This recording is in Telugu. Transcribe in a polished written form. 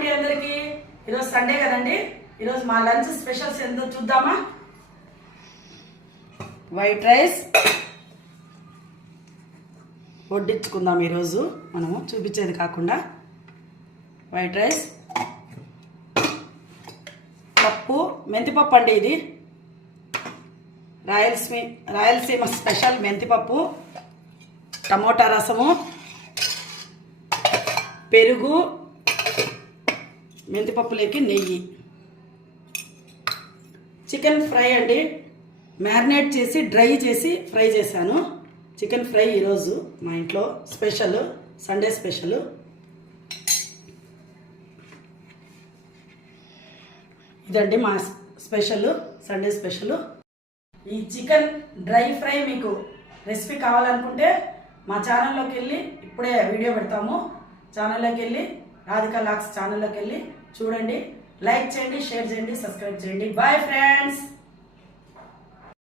అండి అందరికి ఈరోజు సండే కదండి ఈరోజు మా లంచ్ స్పెషల్స్ ఏందో చూద్దామా వైట్ రైస్ వడ్డించుకుందాం ఈరోజు మనము చూపించేది కాకుండా వైట్ రైస్ పప్పు మెంతిపప్పు అండి ఇది రాయలసీమ స్పెషల్ మెంతిపప్పు టమోటా రసము పెరుగు మెంతిపప్పులోకి నెయ్యి చికెన్ ఫ్రై అండి మ్యారినేట్ చేసి డ్రై చేసి ఫ్రై చేశాను చికెన్ ఫ్రై ఈరోజు మా ఇంట్లో స్పెషల్ సండే స్పెషల్ ఇదండి మా స్పెషల్ సండే స్పెషల్ ఈ చికెన్ డ్రై ఫ్రై మీకు రెసిపీ కావాలనుకుంటే మా ఛానల్లోకి వెళ్ళి ఇప్పుడే వీడియో పెడతాము ఛానల్లోకి వెళ్ళి రాధికా లాక్స్ ఛానల్లోకి వెళ్ళి చూడండి లైక్ చేయండి షేర్ చేయండి సబ్స్క్రైబ్ చేయండి బాయ్ ఫ్రెండ్స్